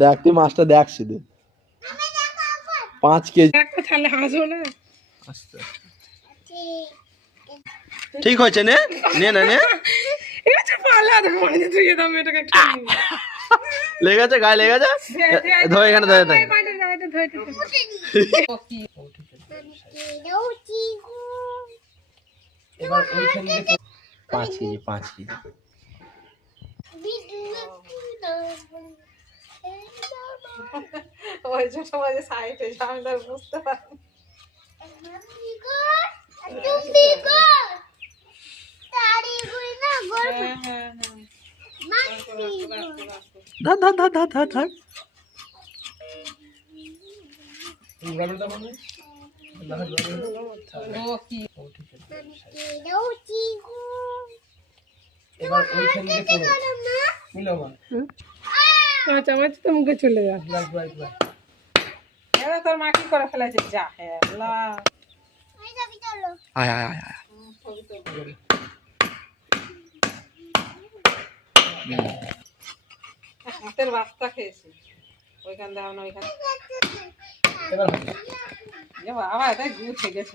দেখ তুই মাছটা দেখ শুধু 5 কেজি তাহলে হাসবো না। ঠিক হয়েছে নে নে না নে লেগেছে গায়ে লেগেছে ধর এখানে ধরে দেখ এবার এইখান থেকে 5 কেজি 5 কেজি ওই যে সবাই সাইডে আমি তো বুঝতে পারি। ধর ধর ধর ধর ধর ধর এবার এইখান থেকে মিলো মা চামচ তো মুখে চলে যা। এবার তোর মা কি করে ফেলেছে যা হেলা। আয় আয় আয় আয় হাতের বাস্তা খেয়েছি ওইখান দেওয়া না ওইখান। বাবা এটাই গুছিয়ে গেছে।